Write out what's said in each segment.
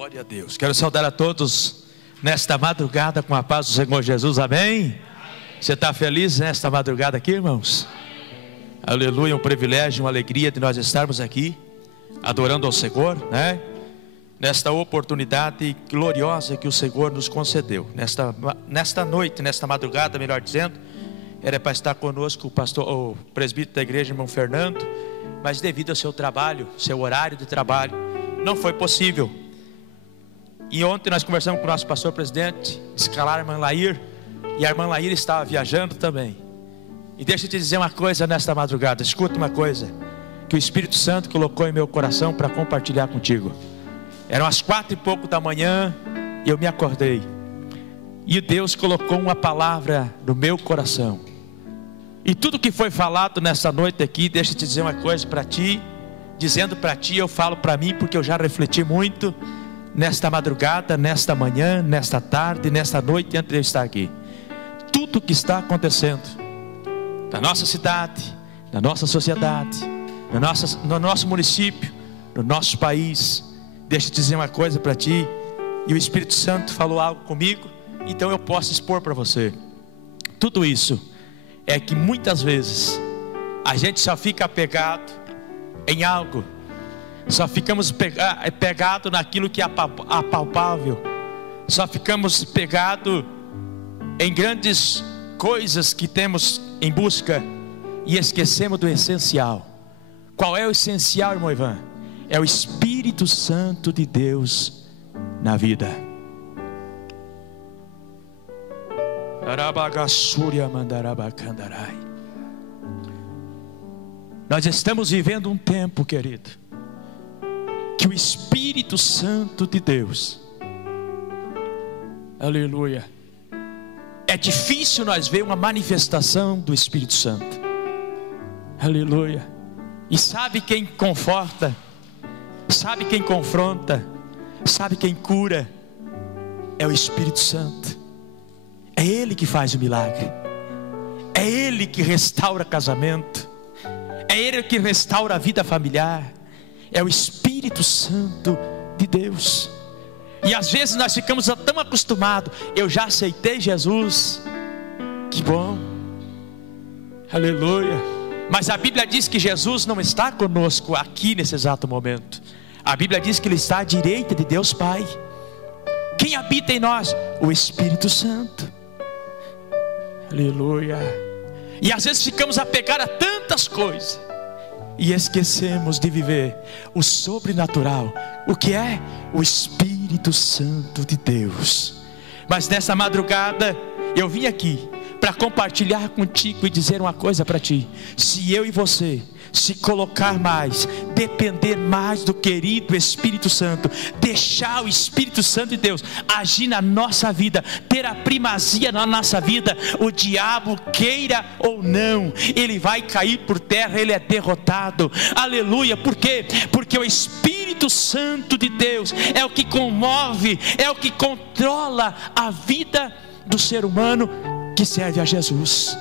Glória a Deus. Quero saudar a todos nesta madrugada com a paz do Senhor Jesus, amém? Você está feliz nesta madrugada aqui, irmãos? Aleluia, um privilégio, uma alegria de nós estarmos aqui adorando ao Senhor, né? Nesta oportunidade gloriosa que o Senhor nos concedeu, nesta noite, nesta madrugada, melhor dizendo, era para estar conosco o presbítero da igreja, irmão Fernando, mas devido ao seu trabalho, seu horário de trabalho, não foi possível. E ontem nós conversamos com o nosso pastor presidente, escalar a irmã Lair, e a irmã Lair estava viajando também. E deixa eu te dizer uma coisa nesta madrugada, escuta uma coisa, que o Espírito Santo colocou em meu coração para compartilhar contigo. Eram as 4 e pouco da manhã, e eu me acordei, e Deus colocou uma palavra no meu coração. E tudo que foi falado nessa noite aqui, deixa eu te dizer uma coisa para ti, dizendo para ti, eu falo para mim, porque eu já refleti muito, nesta madrugada, nesta manhã, nesta tarde, nesta noite, antes de eu estar aqui. Tudo que está acontecendo na nossa cidade, na nossa sociedade, no nosso município, no nosso país, deixa eu te dizer uma coisa para ti, e o Espírito Santo falou algo comigo, então eu posso expor para você. Tudo isso é que muitas vezes a gente só fica apegado em algo, só ficamos pegados naquilo que é apalpável, só ficamos pegados em grandes coisas que temos em busca e esquecemos do essencial. Qual é o essencial, irmão Ivan? É o Espírito Santo de Deus na vida. Nós estamos vivendo um tempo, querido, que o Espírito Santo de Deus, aleluia, é difícil nós ver uma manifestação do Espírito Santo, aleluia. E sabe quem conforta, sabe quem confronta, sabe quem cura? É o Espírito Santo. É Ele que faz o milagre, é Ele que restaura casamento, é Ele que restaura a vida familiar, é o Espírito Santo de Deus. E às vezes nós ficamos tão acostumados, eu já aceitei Jesus, que bom, aleluia. Mas a Bíblia diz que Jesus não está conosco aqui nesse exato momento. A Bíblia diz que Ele está à direita de Deus Pai. Quem habita em nós? O Espírito Santo, aleluia. E às vezes ficamos apegados a tantas coisas e esquecemos de viver o sobrenatural. O que é? O Espírito Santo de Deus. Mas nessa madrugada eu vim aqui para compartilhar contigo e dizer uma coisa para ti. Se eu e você se colocar mais, depender mais do querido Espírito Santo, deixar o Espírito Santo de Deus agir na nossa vida, ter a primazia na nossa vida, o diabo, queira ou não, ele vai cair por terra, ele é derrotado, aleluia. Por quê? Porque o Espírito Santo de Deus é o que comove, é o que controla a vida do ser humano que serve a Jesus.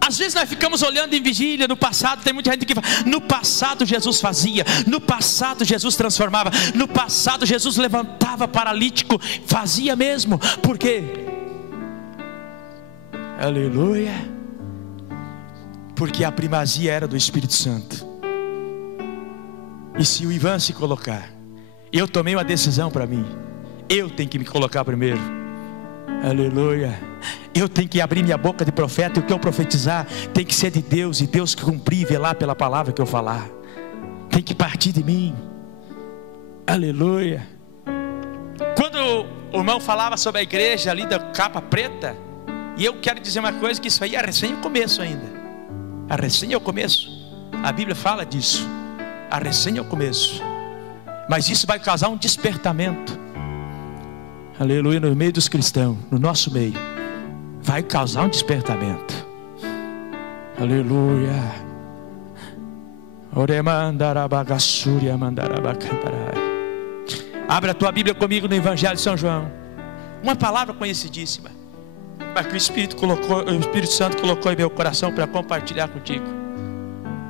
Às vezes nós ficamos olhando em vigília, no passado, tem muita gente que fala, no passado Jesus fazia, no passado Jesus transformava, no passado Jesus levantava paralítico, fazia mesmo. Por quê? Aleluia. Porque a primazia era do Espírito Santo. E se o Ivan se colocar, eu tomei uma decisão para mim, eu tenho que me colocar primeiro, aleluia. Eu tenho que abrir minha boca de profeta, e o que eu profetizar tem que ser de Deus, e Deus cumprir e velar pela palavra que eu falar, tem que partir de mim, aleluia. Quando o irmão falava sobre a igreja ali da capa preta, e eu quero dizer uma coisa, que isso aí é recém o começo ainda, é recém o começo, a Bíblia fala disso, é recém o começo, mas isso vai causar um despertamento, aleluia, no meio dos cristãos, no nosso meio, vai causar um despertamento, aleluia. Abra a tua Bíblia comigo no Evangelho de São João, uma palavra conhecidíssima, mas que o Espírito Santo colocou em meu coração para compartilhar contigo.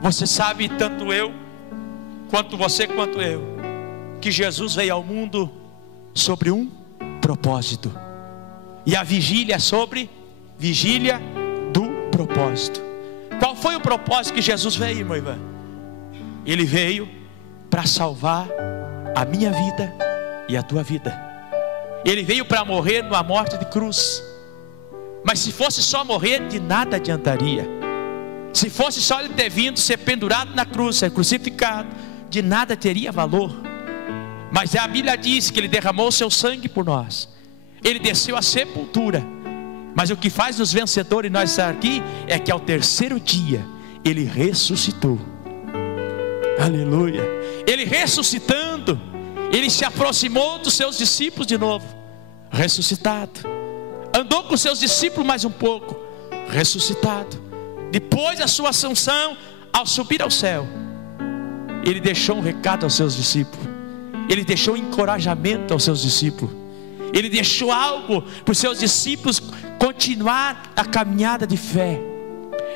Você sabe, tanto eu, quanto você, quanto eu, que Jesus veio ao mundo sobre um propósito. E a vigília é sobre vigília do propósito. Qual foi o propósito que Jesus veio, irmão Ivan? Ele veio para salvar a minha vida e a tua vida. Ele veio para morrer numa morte de cruz. Mas se fosse só morrer, de nada adiantaria. Se fosse só ele ter vindo, ser pendurado na cruz, ser crucificado, de nada teria valor. Mas a Bíblia diz que ele derramou o seu sangue por nós. Ele desceu à sepultura. Mas o que faz nos vencedores nós estar aqui é que ao terceiro dia ele ressuscitou. Aleluia. Ele ressuscitando, ele se aproximou dos seus discípulos de novo, ressuscitado. Andou com seus discípulos mais um pouco, ressuscitado. Depois da sua ascensão, ao subir ao céu, ele deixou um recado aos seus discípulos. Ele deixou um encorajamento aos seus discípulos. Ele deixou algo para os seus discípulos continuar a caminhada de fé.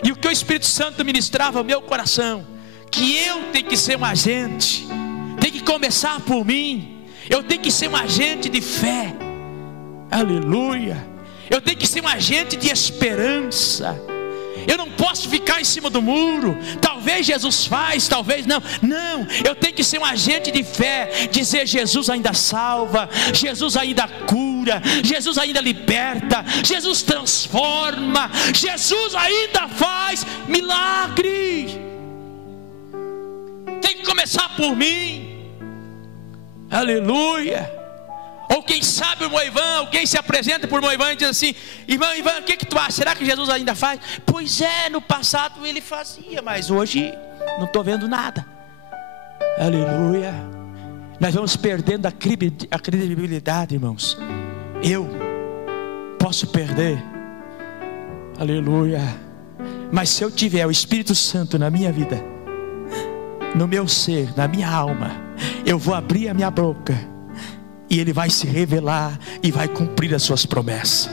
E o que o Espírito Santo ministrava ao meu coração, que eu tenho que ser um agente, tem que começar por mim. Eu tenho que ser um agente de fé. Aleluia. Eu tenho que ser um agente de esperança. Eu não posso ficar em cima do muro. Talvez Jesus faz, talvez não. Não, eu tenho que ser um agente de fé. Dizer: Jesus ainda salva, Jesus ainda cura, Jesus ainda liberta, Jesus transforma, Jesus ainda faz milagre. Tem que começar por mim. Aleluia. Ou quem sabe o irmão Ivan, alguém se apresenta por irmão Ivan e diz assim: irmão Ivan, o que tu acha? Será que Jesus ainda faz? Pois é, no passado ele fazia, mas hoje não estou vendo nada. Aleluia. Nós vamos perdendo a credibilidade, irmãos. Eu posso perder. Aleluia. Mas se eu tiver o Espírito Santo na minha vida, no meu ser, na minha alma, eu vou abrir a minha boca e Ele vai se revelar e vai cumprir as suas promessas.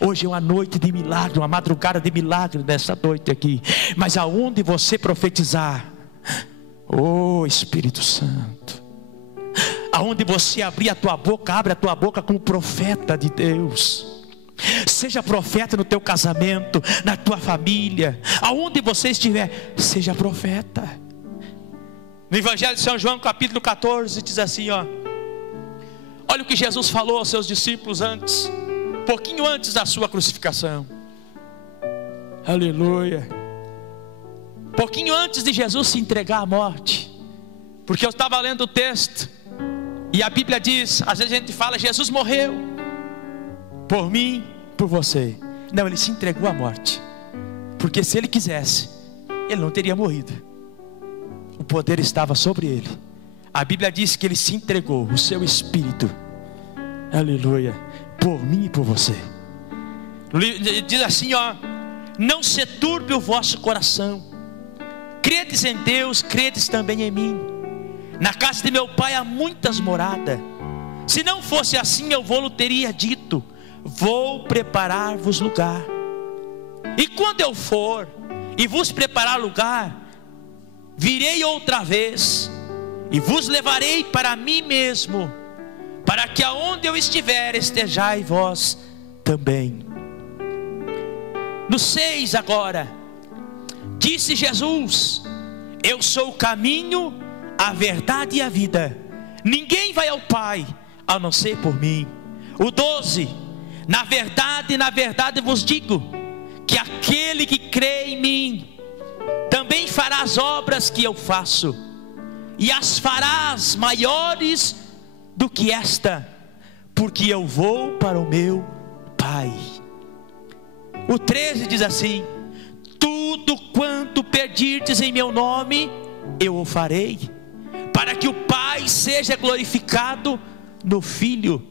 Hoje é uma noite de milagre, uma madrugada de milagre nessa noite aqui. Mas aonde você profetizar, oh Espírito Santo, aonde você abrir a tua boca, abre a tua boca como profeta de Deus. Seja profeta no teu casamento, na tua família, aonde você estiver, seja profeta. No Evangelho de São João, capítulo 14, diz assim, ó: olha o que Jesus falou aos seus discípulos antes, pouquinho antes da sua crucificação. Aleluia. Pouquinho antes de Jesus se entregar à morte. Porque eu estava lendo o texto, e a Bíblia diz, às vezes a gente fala: Jesus morreu por mim, por você. Não, Ele se entregou à morte. Porque se Ele quisesse, Ele não teria morrido. O poder estava sobre Ele. A Bíblia diz que Ele se entregou, o seu Espírito, aleluia, por mim e por você. Diz assim, ó: não se turbe o vosso coração. Credes em Deus, credes também em mim. Na casa de meu Pai há muitas moradas. Se não fosse assim, eu vou-lhe teria dito: vou preparar-vos lugar. E quando eu for e vos preparar lugar, virei outra vez e vos levarei para mim mesmo, para que aonde eu estiver, estejais vós também. No 6 agora, disse Jesus: eu sou o caminho, a verdade e a vida. Ninguém vai ao Pai a não ser por mim. O 12: na verdade vos digo, que aquele que crê em mim também fará as obras que eu faço, e as farás maiores do que esta, porque eu vou para o meu Pai. O 13 diz assim: tudo quanto pedirdes em meu nome, eu o farei, para que o Pai seja glorificado no Filho.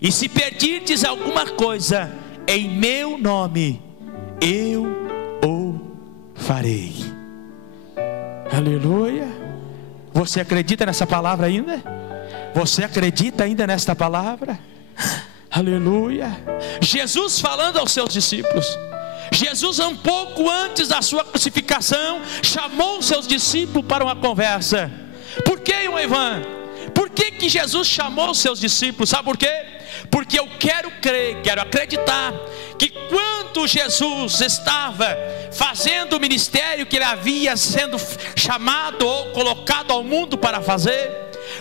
E se pedirdes alguma coisa em meu nome, eu o farei. Aleluia. Você acredita nessa palavra ainda? Você acredita ainda nesta palavra? Aleluia. Jesus falando aos seus discípulos, Jesus, um pouco antes da sua crucificação, chamou seus discípulos para uma conversa. Por que, irmão Ivan? Por que Jesus chamou seus discípulos? Sabe por quê? Porque eu quero crer, quero acreditar que quando Jesus estava fazendo o ministério que ele havia sendo chamado ou colocado ao mundo para fazer,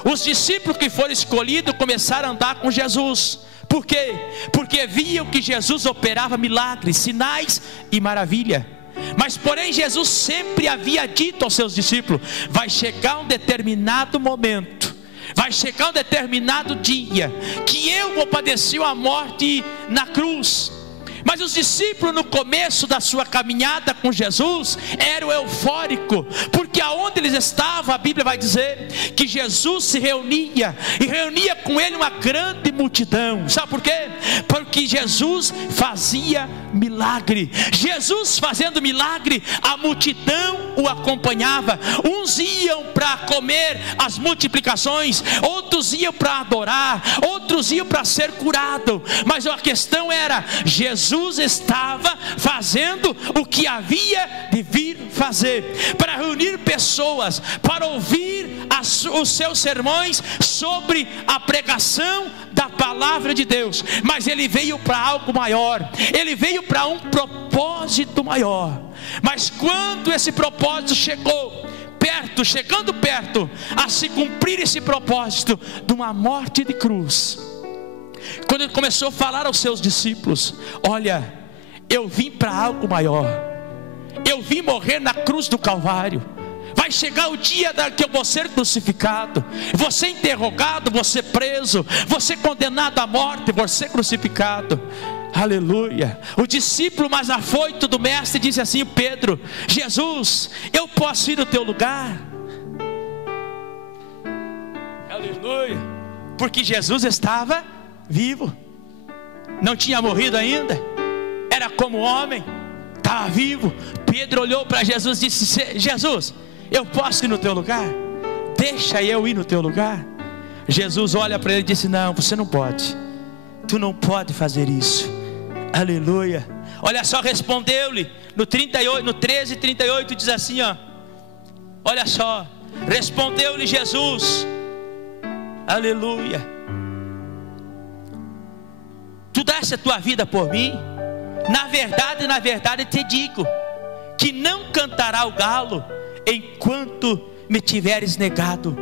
os discípulos que foram escolhidos começaram a andar com Jesus. Por quê? Porque viam que Jesus operava milagres, sinais e maravilha. Mas porém Jesus sempre havia dito aos seus discípulos: vai chegar um determinado momento, vai chegar um determinado dia, que eu vou padecer a morte na cruz. Mas os discípulos no começo da sua caminhada com Jesus eram eufóricos, porque aonde eles estavam, a Bíblia vai dizer que Jesus se reunia, e reunia com ele uma grande multidão. Sabe por quê? Porque Jesus fazia milagre. Jesus fazendo milagre, a multidão o acompanhava. Uns iam para comer as multiplicações, outros iam para adorar, outros iam para ser curado. Mas a questão era, Jesus estava fazendo o que havia de vir fazer, para reunir pessoas, para ouvir os seus sermões sobre a pregação da palavra de Deus. Mas ele veio para algo maior, ele veio para um propósito maior. Mas quando esse propósito chegando perto a se cumprir esse propósito de uma morte de cruz, quando ele começou a falar aos seus discípulos: olha, eu vim para algo maior, eu vim morrer na cruz do Calvário. Vai chegar o dia que eu vou ser crucificado, vou ser interrogado, vou ser preso, vou ser condenado à morte, vou ser crucificado. Aleluia. O discípulo mais afoito do mestre disse assim: Pedro, Jesus, eu posso ir no teu lugar? Aleluia. Porque Jesus estava vivo, não tinha morrido ainda, era como homem, estava vivo. Pedro olhou para Jesus e disse: Jesus, eu posso ir no teu lugar? Deixa eu ir no teu lugar. Jesus olha para ele e disse: não, você não pode, tu não pode fazer isso. Aleluia. Olha só, respondeu-lhe no 13:38 diz assim, ó. Olha só, respondeu-lhe Jesus: aleluia, tu deste a tua vida por mim. Na verdade te digo, que não cantará o galo enquanto me tiveres negado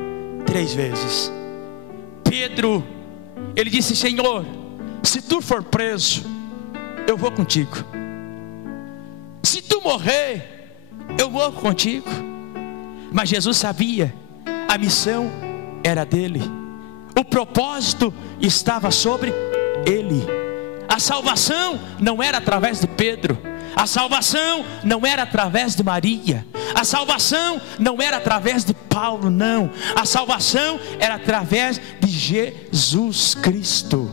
3 vezes. Pedro, ele disse: Senhor, se tu for preso, eu vou contigo. Se tu morrer, eu morro contigo. Mas Jesus sabia, a missão era dele, o propósito estava sobre ele. A salvação não era através de Pedro, a salvação não era através de Maria, a salvação não era através de Paulo, não. A salvação era através de Jesus Cristo.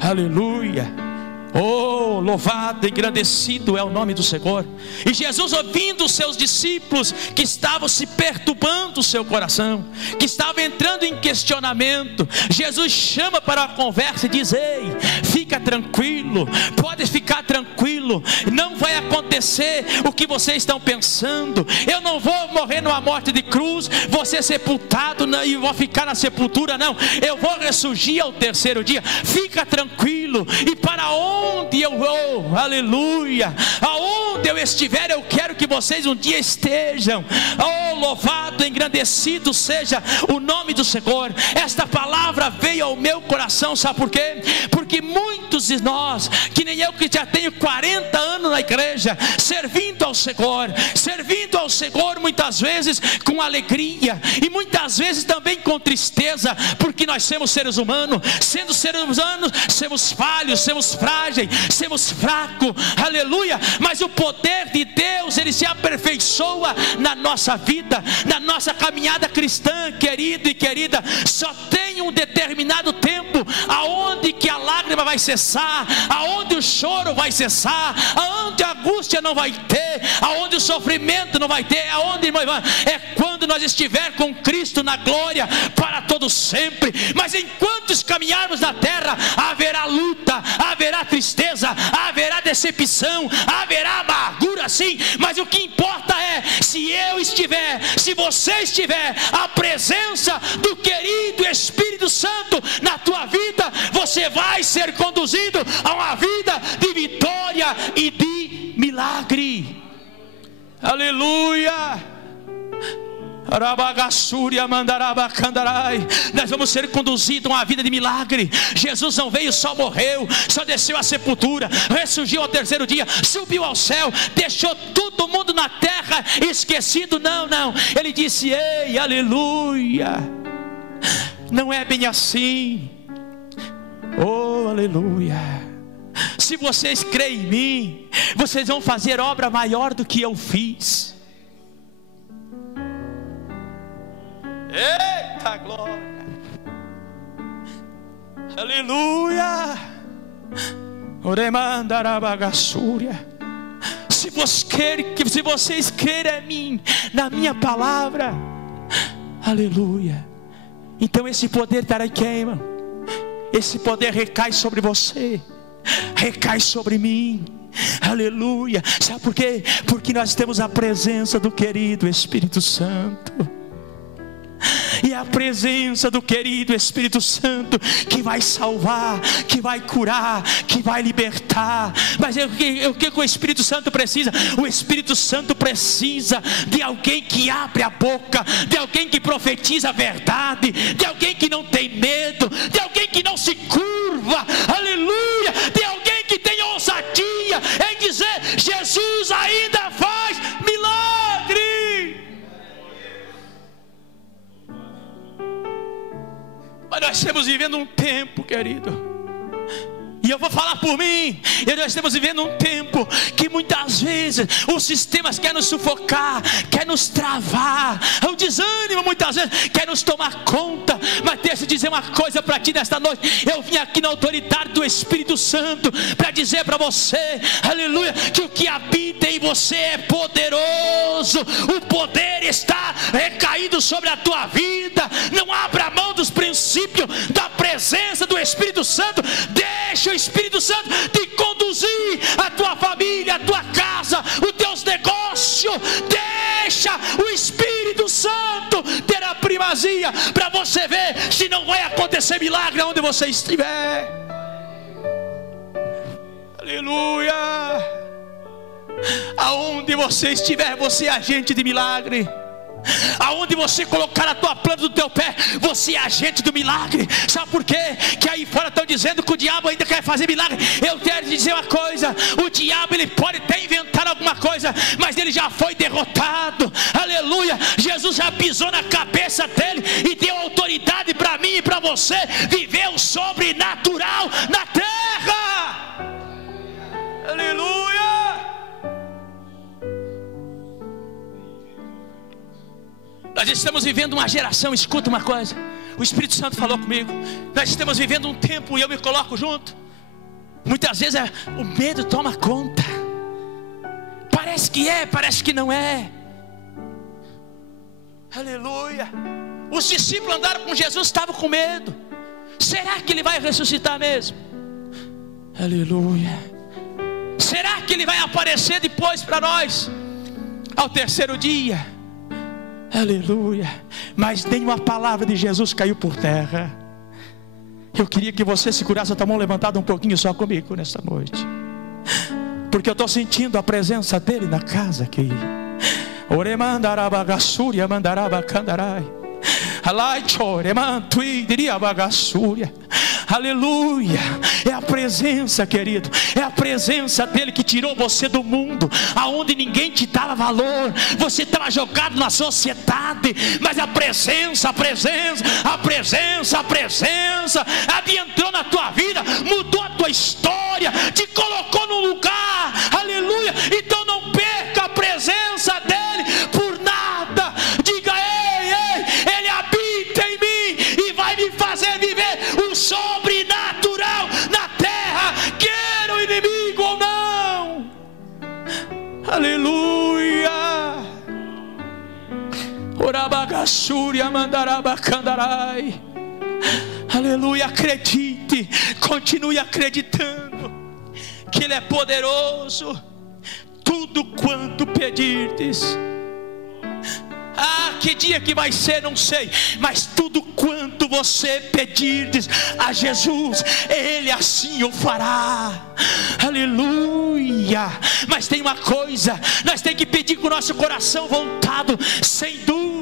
Aleluia. Oh, louvado e engrandecido é o nome do Senhor. E Jesus, ouvindo os seus discípulos que estavam se perturbando o seu coração, que estavam entrando em questionamento, Jesus chama para a conversa e diz: ei, fica tranquilo, pode ficar tranquilo, não vai acontecer o que vocês estão pensando. Eu não vou morrer numa morte de cruz, vou ser sepultado e vou ficar na sepultura, não. Eu vou ressurgir ao 3º dia. Fica tranquilo. E para onde eu vou, aleluia, aonde eu estiver, eu quero que vocês um dia estejam. Oh, louvado, engrandecido seja o nome do Senhor. Esta palavra veio ao meu coração, sabe por quê? Porque muitos de nós, que nem eu, que já tenho 40 anos na igreja, servindo ao Senhor muitas vezes com alegria, e muitas vezes também com tristeza, porque nós somos seres humanos. Sendo seres humanos, somos falhos, somos frágeis, somos fracos, aleluia. Mas o poder de Deus, ele se aperfeiçoa na nossa vida, na nossa caminhada cristã, querido e querida. Só tem um determinado tempo aonde que a lágrima lágrima vai cessar, aonde o choro vai cessar, aonde a angústia não vai ter, aonde o sofrimento não vai ter, aonde, irmão, é quando nós estiver com Cristo na glória para todo sempre. Mas enquanto caminharmos na terra, haverá luta, haverá tristeza, haverá decepção, haverá amargura, sim. Mas o que importa é, se eu estiver, se você estiver, a presença do querido Espírito Santo na tua vida, você vai ser conduzido a uma vida de vitória e de milagre. Aleluia. Nós vamos ser conduzidos a uma vida de milagre. Jesus não veio, só morreu, só desceu à sepultura, ressurgiu ao terceiro dia, subiu ao céu, deixou todo mundo na terra esquecido. Não, ele disse: ei, aleluia, não é bem assim. Oh, aleluia. Se vocês creem em mim, vocês vão fazer obra maior do que eu fiz. Eita glória, aleluia. Se vocês crerem em mim, na minha palavra, aleluia, então esse poder estará queima. Esse poder recai sobre você, recai sobre mim. Aleluia. Sabe por quê? Porque nós temos a presença do querido Espírito Santo. E a presença do querido Espírito Santo que vai salvar, que vai curar, que vai libertar. Mas o que o Espírito Santo precisa? O Espírito Santo precisa de alguém que abre a boca, de alguém que profetiza a verdade, de alguém que não tem medo, de alguém que não se curva, aleluia, de alguém que tem ousadia em dizer: Jesus ainda faz milagre. Mas nós estamos vivendo um tempo, querido, e eu vou falar por mim, nós estamos vivendo um tempo que muitas vezes os sistemas querem nos sufocar, querem nos travar, o desânimo muitas vezes quer nos tomar conta. Mas deixa eu dizer uma coisa para ti nesta noite. Eu vim aqui na autoridade do Espírito Santo para dizer para você, aleluia, que o que habita em você é poderoso. O poder está recaído sobre a tua vida. Não abra mão dos princípios da presença do Espírito Santo. Deixa o Espírito Santo te conduzir, a tua família, a tua casa, os teus negócios. Deixa o Espírito Santo ter a primazia, para você ver se não vai acontecer milagre onde você estiver. Aleluia. Aonde você estiver, você é agente de milagre. Aonde você colocar a tua planta do teu pé, você é agente do milagre. Sabe por quê? Que aí fora estão dizendo que o diabo ainda quer fazer milagre. Eu quero te dizer uma coisa: o diabo, ele pode até inventar alguma coisa, mas ele já foi derrotado. Aleluia. Jesus já pisou na cabeça dele e deu autoridade para mim e para você viver o sobrenatural na terra. Aleluia. Nós estamos vivendo uma geração, escuta uma coisa, o Espírito Santo falou comigo. Nós estamos vivendo um tempo, e eu me coloco junto. Muitas vezes o medo toma conta. Parece que é, parece que não é. Aleluia. Os discípulos andaram com Jesus, estavam com medo. Será que ele vai ressuscitar mesmo? Aleluia. Será que ele vai aparecer depois para nós, ao terceiro dia? Aleluia. Mas nenhuma palavra de Jesus caiu por terra. Eu queria que você segurasse a tua mão levantada um pouquinho só comigo nesta noite, porque eu estou sentindo a presença dele na casa aqui. Oremandarabagassuria mandarabacandarai. Aleluia. É a presença, querido, é a presença dele que tirou você do mundo, aonde ninguém te dava valor. Você estava jogado na sociedade, mas a presença adentrou na tua vida, mudou a tua história, te colocou num lugar. Aleluia. Então não perca a presença dele por nada. Diga: ei, ele habita em mim e vai me fazer viver o sobrenatural na terra. Orabagassúria mandarabacandarai. Aleluia, acredite, continue acreditando que Ele é poderoso. Tudo quanto pedirdes. Ah, que dia que vai ser, não sei, mas tudo quanto você pedirdes a Jesus, Ele assim o fará. Aleluia. Mas tem uma coisa, nós temos que pedir com o nosso coração voltado, sem dúvida.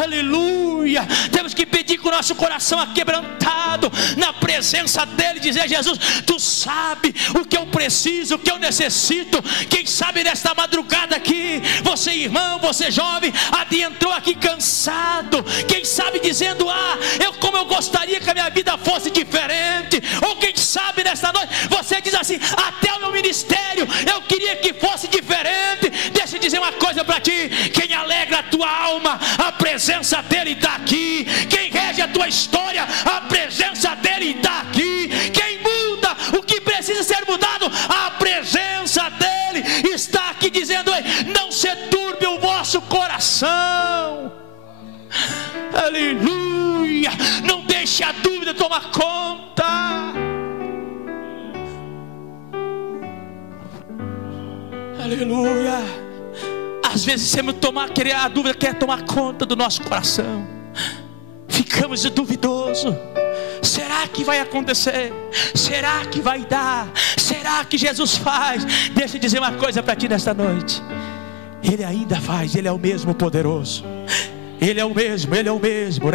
Aleluia. Temos que pedir com o nosso coração aquebrantado na presença dEle, dizer: Jesus, Tu sabe o que eu preciso, o que eu necessito. Quem sabe nesta madrugada aqui, você irmão, você jovem, adentrou aqui cansado, quem sabe dizendo: como eu gostaria que a minha vida fosse diferente. Ou quem sabe nesta noite você diz assim: até o meu ministério eu queria que fosse diferente. Deixa eu dizer uma coisa para ti: quem alegra a tua alma, a presença dEle está aqui. Quem rege a tua história, a presença dEle está aqui. Quem muda o que precisa ser mudado, a presença dEle está aqui, dizendo: não se turbe o vosso coração. Aleluia. Não deixe a dúvida tomar conta. Aleluia. Às vezes a dúvida quer tomar conta do nosso coração. Ficamos duvidosos. Será que vai acontecer? Será que vai dar? Será que Jesus faz? Deixa eu dizer uma coisa para ti nesta noite: Ele ainda faz. Ele é o mesmo poderoso. Ele é o mesmo, Ele é o mesmo.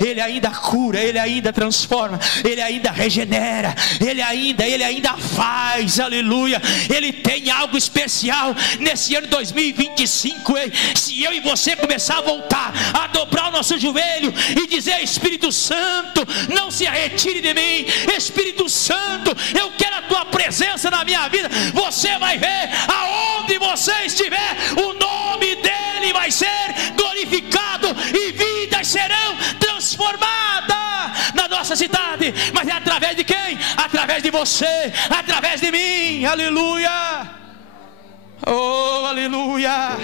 Ele ainda cura, Ele ainda transforma, Ele ainda regenera, Ele ainda faz. Aleluia. Ele tem algo especial nesse ano 2025. Se eu e você começar a voltar, a dobrar o nosso joelho e dizer: Espírito Santo, não se retire de mim. Espírito Santo, eu quero a Tua presença na minha vida. Você vai ver, aonde você estiver, o nome dEle vai ser glorificado e vidas serão transformadas na nossa cidade. Mas é através de quem? Através de você, através de mim. Aleluia. Oh, aleluia.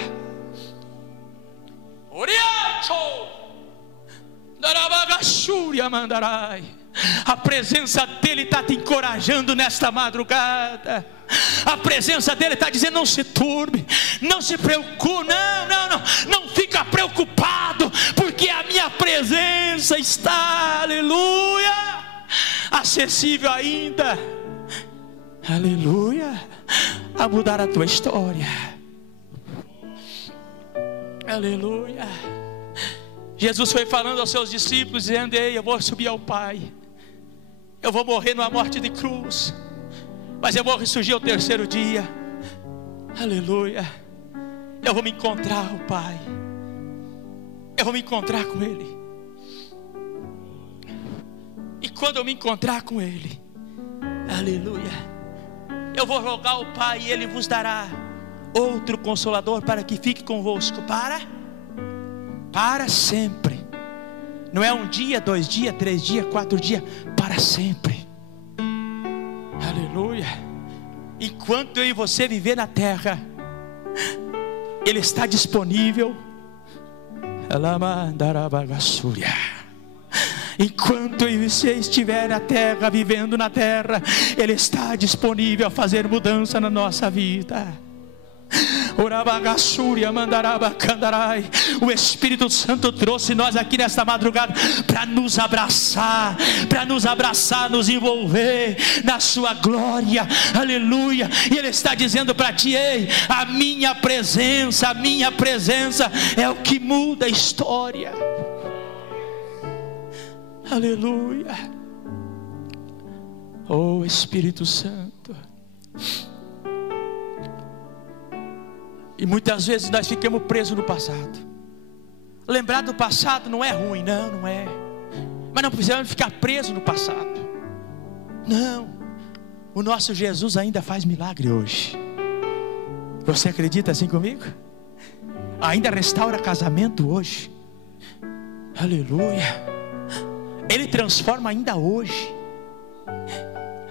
A presença dEle está te encorajando nesta madrugada. A presença dEle está dizendo: não se turbe, não se preocupe, não fica preocupado, porque a minha presença está, aleluia, acessível ainda, aleluia, a mudar a tua história. Aleluia. Jesus foi falando aos seus discípulos, dizendo: ei, eu vou subir ao Pai, eu vou morrer numa morte de cruz, mas eu vou ressurgir ao terceiro dia. Aleluia. Eu vou me encontrar com o Pai, eu vou me encontrar com Ele. E quando eu me encontrar com Ele, aleluia, eu vou rogar ao Pai e Ele vos dará outro Consolador, para que fique convosco para sempre. Não é um dia, 2 dias, 3 dias, 4 dias, para sempre. Aleluia. Enquanto eu e você viver na terra, Ele está disponível. Enquanto eu e você estiver na terra, vivendo na terra, Ele está disponível a fazer mudança na nossa vida. O Espírito Santo trouxe nós aqui nesta madrugada para nos abraçar, nos envolver na sua glória. Aleluia. E Ele está dizendo para ti: ei, a minha presença é o que muda a história. Aleluia. Oh, Espírito Santo. E muitas vezes nós ficamos presos no passado. Lembrar do passado não é ruim, não é. Mas não precisamos ficar presos no passado. Não. O nosso Jesus ainda faz milagre hoje. Você acredita assim comigo? Ainda restaura casamento hoje. Aleluia. Ele transforma ainda hoje.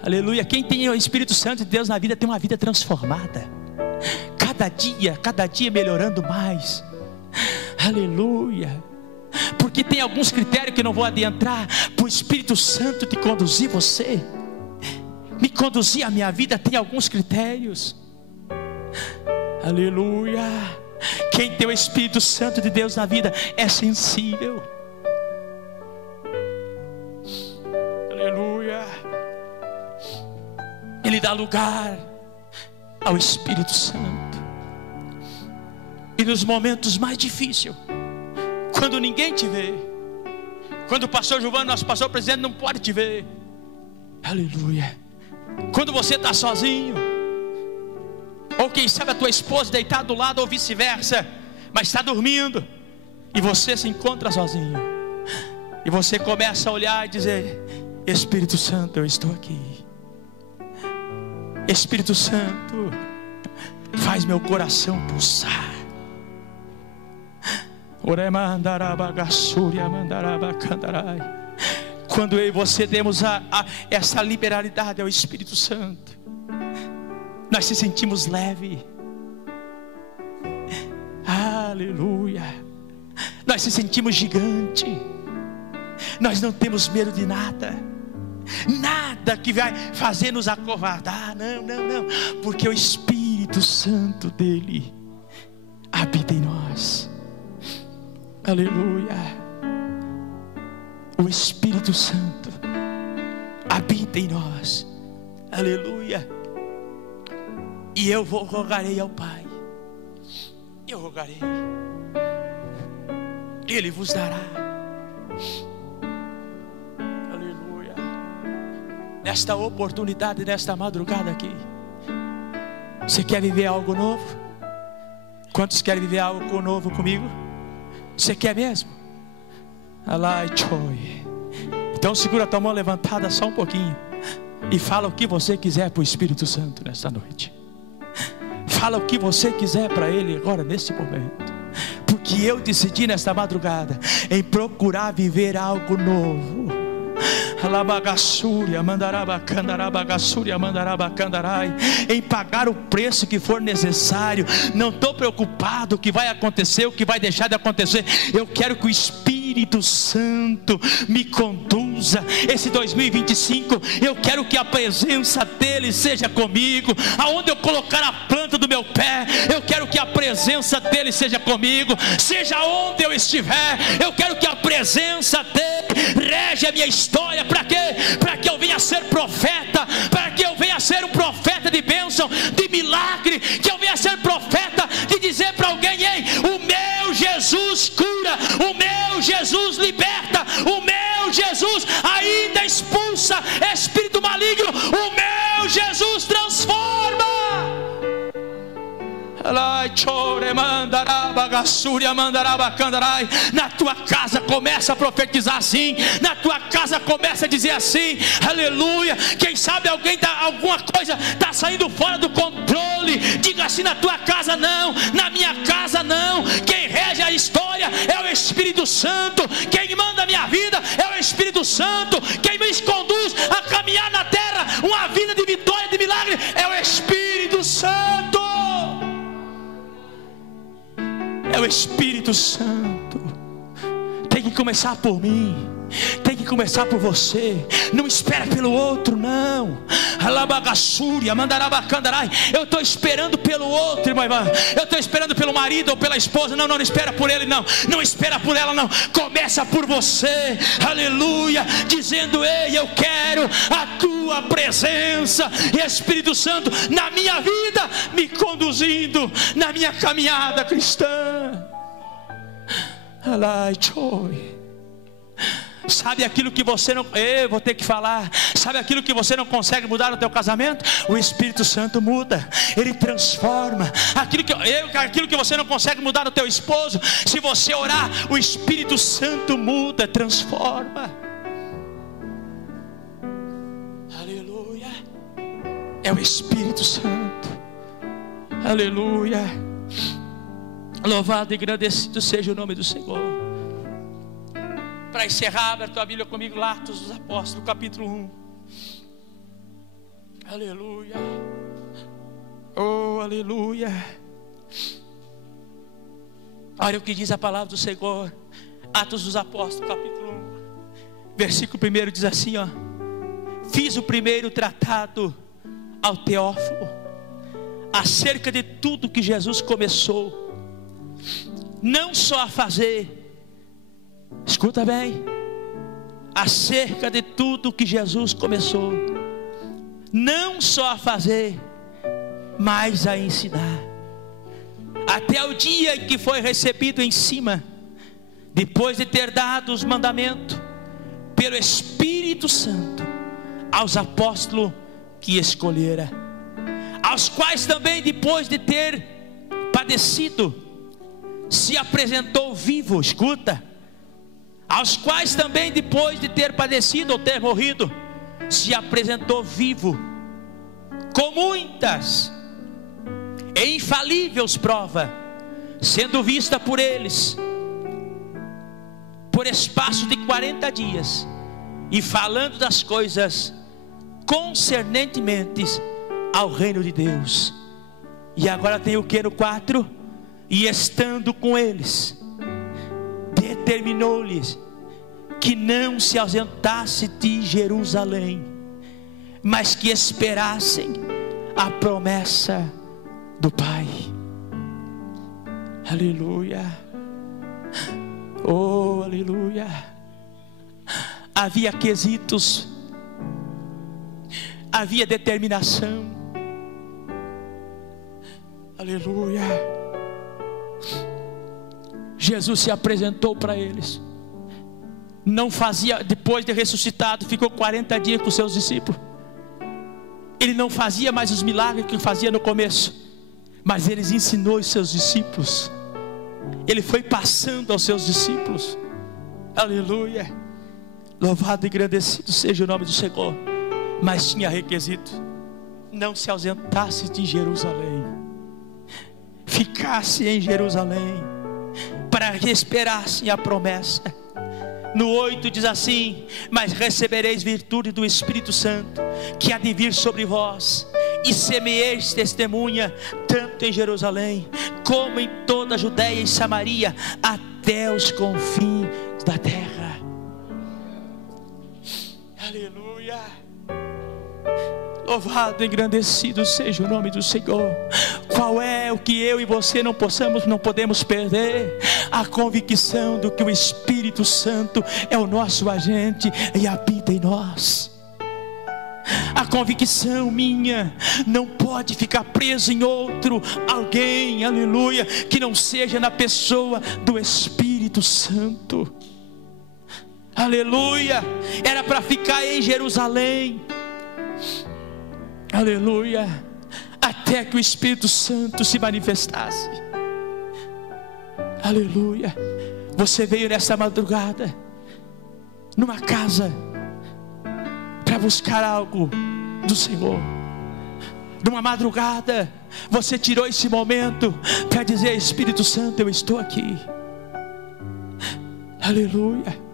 Aleluia. Quem tem o Espírito Santo de Deus na vida tem uma vida transformada. Cada cada dia melhorando mais. Aleluia. Porque tem alguns critérios que não vou adentrar, para o Espírito Santo te conduzir você, me conduzir a minha vida, tem alguns critérios. Aleluia. Quem tem o Espírito Santo de Deus na vida é sensível. Aleluia. Ele dá lugar ao Espírito Santo. E nos momentos mais difíceis, quando ninguém te vê, quando o pastor Giovanni, nosso pastor presidente, não pode te ver, aleluia, quando você está sozinho, ou quem sabe a tua esposa deitada do lado, ou vice-versa, mas está dormindo, e você se encontra sozinho, e você começa a olhar e dizer: Espírito Santo, eu estou aqui. Espírito Santo, faz meu coração pulsar. Quando eu e você demos essa liberalidade ao Espírito Santo, nós se sentimos leve. Aleluia. Nós se sentimos gigante. Nós não temos medo de nada. Nada que vai fazer nos acovardar. Não, não, não. Porque o Espírito Santo dele habita em nós. Aleluia. O Espírito Santo habita em nós. Aleluia. E eu rogarei ao Pai. Eu rogarei. Ele vos dará. Aleluia. Nesta oportunidade, nesta madrugada aqui, você quer viver algo novo? Quantos querem viver algo novo comigo? Você quer mesmo? Então segura a tua mão levantada só um pouquinho e fala o que você quiser para o Espírito Santo nesta noite. Fala o que você quiser para Ele agora, nesse momento. Porque eu decidi nesta madrugada em procurar viver algo novo. Em pagar o preço que for necessário. Não estou preocupado o que vai acontecer, o que vai deixar de acontecer. Eu quero que o Espírito Santo me conduza. Esse 2025 eu quero que a presença dele seja comigo. Aonde eu colocar a planta do meu pé, eu quero que a presença dele seja comigo. Seja onde eu estiver, eu quero que a presença dele rege a minha história. Para quê? Para que eu venha ser profeta, para que eu venha ser um profeta de bênção, de milagre, que eu venha ser profeta de dizer para alguém: ei, o meu Jesus cura, o meu Jesus liberta, o meu Jesus ainda expulsa espírito maligno, o meu Jesus transforma. Na tua casa começa a profetizar assim, na tua casa começa a dizer assim, aleluia. Quem sabe alguma coisa está saindo fora do controle, diga assim na tua casa: não, na minha casa não. Quem rege a história é o Espírito Santo, quem manda a minha vida é o Espírito Santo, quem me conduz a caminhar na terra uma vida de vitória, de milagre, é o Espírito Santo. É o Espírito Santo. Tem que começar por mim, tem que começar por você. Não espera pelo outro, não. Eu estou esperando pelo outro, irmã. Eu estou esperando pelo marido ou pela esposa. Não, não espera por ele, não. Não espera por ela, não. Começa por você, aleluia, dizendo: ei, eu quero a tua presença, Espírito Santo, na minha vida, me conduzindo na minha caminhada cristã. Sabe aquilo que você não... Eu vou ter que falar. Sabe aquilo que você não consegue mudar no teu casamento? O Espírito Santo muda. Ele transforma. Aquilo que você não consegue mudar no teu esposo, se você orar, o Espírito Santo muda, transforma. Aleluia. É o Espírito Santo. Aleluia. Louvado e agradecido seja o nome do Senhor. Para encerrar, abre a tua Bíblia comigo, lá, Atos dos Apóstolos, capítulo 1. Aleluia. Oh, aleluia. Olha o que diz a palavra do Senhor. Atos dos Apóstolos, capítulo 1, versículo 1 diz assim, ó: fiz o primeiro tratado ao Teófilo acerca de tudo que Jesus começou, não só a fazer, escuta bem, acerca de tudo que Jesus começou, não só a fazer, mas a ensinar, até o dia em que foi recebido em cima, depois de ter dado os mandamentos pelo Espírito Santo aos apóstolos que escolhera, aos quais também, depois de ter padecido, se apresentou vivo, escuta, aos quais também, depois de ter padecido ou ter morrido, se apresentou vivo, com muitas e infalíveis provas, sendo vista por eles por espaço de 40 dias, e falando das coisas concernentemente ao reino de Deus. E agora tem o que no 4? E estando com eles, determinou-lhes que não se ausentasse de Jerusalém, mas que esperassem a promessa do Pai. Aleluia. Oh, aleluia. Havia quesitos, havia determinação. Aleluia. Jesus se apresentou para eles. Não fazia, depois de ressuscitado, ficou 40 dias com seus discípulos. Ele não fazia mais os milagres que fazia no começo, mas ele ensinou os seus discípulos. Ele foi passando aos seus discípulos. Aleluia. Louvado e engrandecido seja o nome do Senhor. Mas tinha requisito: não se ausentasse de Jerusalém, ficasse em Jerusalém, para que esperassem a promessa. No 8 diz assim: mas recebereis virtude do Espírito Santo, que há de vir sobre vós, e semeeis testemunha, tanto em Jerusalém, como em toda a Judeia e Samaria, até os confins da terra. Aleluia. Louvado e engrandecido seja o nome do Senhor. Qual é o que eu e você não podemos perder? A convicção do que o Espírito Santo é o nosso agente e habita em nós. A convicção minha não pode ficar presa em alguém, aleluia, que não seja na pessoa do Espírito Santo. Aleluia. Era para ficar em Jerusalém, aleluia, até que o Espírito Santo se manifestasse. Aleluia. Você veio nessa madrugada numa casa para buscar algo do Senhor. Numa madrugada você tirou esse momento para dizer: Espírito Santo, eu estou aqui. Aleluia.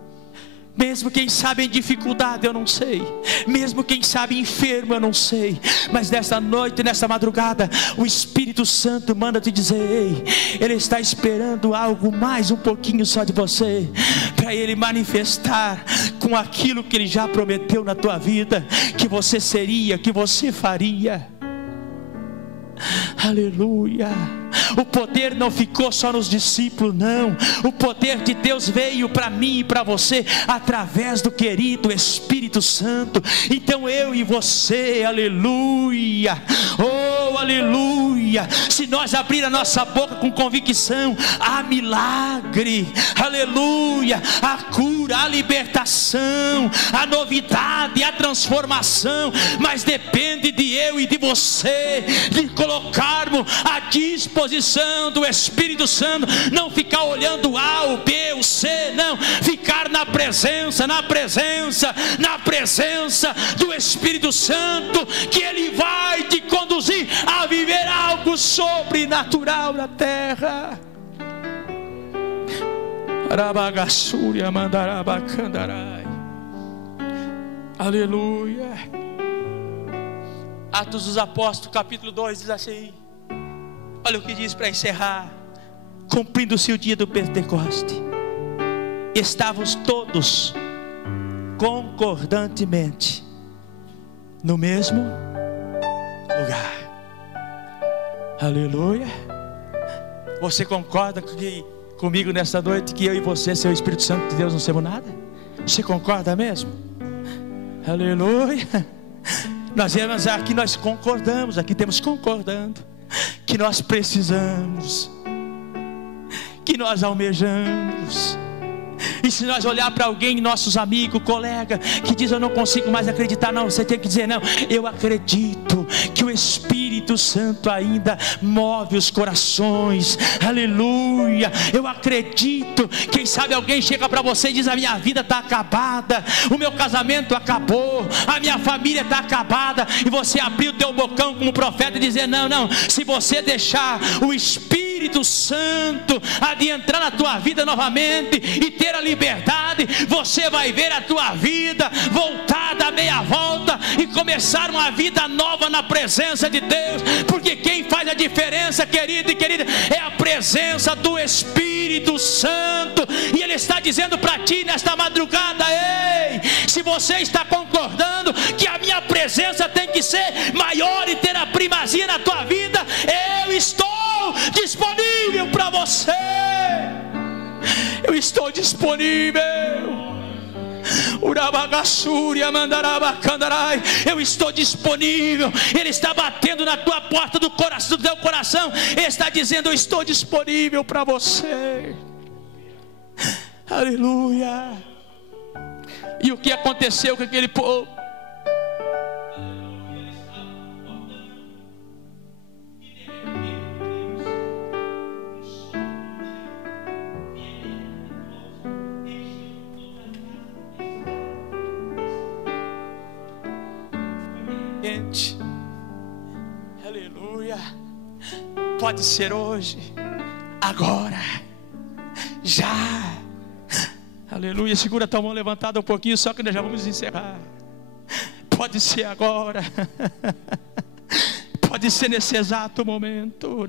Mesmo quem sabe em dificuldade, eu não sei. Mesmo quem sabe enfermo, eu não sei. Mas nessa noite, nessa madrugada, o Espírito Santo manda te dizer: ei, Ele está esperando algo mais um pouquinho só de você, para Ele manifestar com aquilo que Ele já prometeu na tua vida, que você seria, que você faria. Aleluia. O poder não ficou só nos discípulos, não. O poder de Deus veio para mim e para você através do querido Espírito Santo. Então eu e você, aleluia, oh aleluia, se nós abrir a nossa boca com convicção, há milagre, aleluia, a cura, a libertação, a novidade, a transformação. Mas depende de eu e de você, de colocarmos à disposição do Espírito Santo. Não ficar olhando A, o B, o C, não. Ficar na presença do Espírito Santo, que Ele vai te conduzir a viver algo sobrenatural na terra. Aleluia. Atos dos Apóstolos, capítulo 2 diz assim: Olha o que diz para encerrar. Cumprindo-se o dia do Pentecoste, estávamos todos concordantemente no mesmo lugar. Aleluia. Você concorda comigo nesta noite que eu e você, seu Espírito Santo de Deus, não somos nada? Você concorda mesmo? Aleluia. Nós viemos aqui, nós concordamos, aqui temos concordando que nós precisamos, que nós almejamos. E se nós olhar para alguém, nossos amigos, colega, que diz eu não consigo mais acreditar, não, você tem que dizer não, eu acredito que o Espírito Santo ainda move os corações. Aleluia. Eu acredito. Quem sabe alguém chega para você e diz: a minha vida está acabada, o meu casamento acabou, a minha família está acabada, e você abrir o teu bocão como profeta e dizer: não, não, se você deixar o Espírito Santo adentrar na tua vida novamente e ter a liberdade, você vai ver a tua vida voltar da meia volta e começar uma vida nova na presença de Deus. Porque quem faz a diferença, querido e querida, é a presença do Espírito Santo. E Ele está dizendo para ti nesta madrugada: ei, se você está concordando que a minha presença tem que ser maior e ter a primazia na tua vida, eu estou disponível para você. Eu estou disponível. Eu estou disponível. Ele está batendo na tua porta do coração, do teu coração. Ele está dizendo: eu estou disponível para você. Aleluia. E o que aconteceu com aquele povo? Aleluia. Pode ser hoje, agora, já. Aleluia. Segura a tua mão levantada um pouquinho, só que nós já vamos encerrar. Pode ser agora. Pode ser nesse exato momento.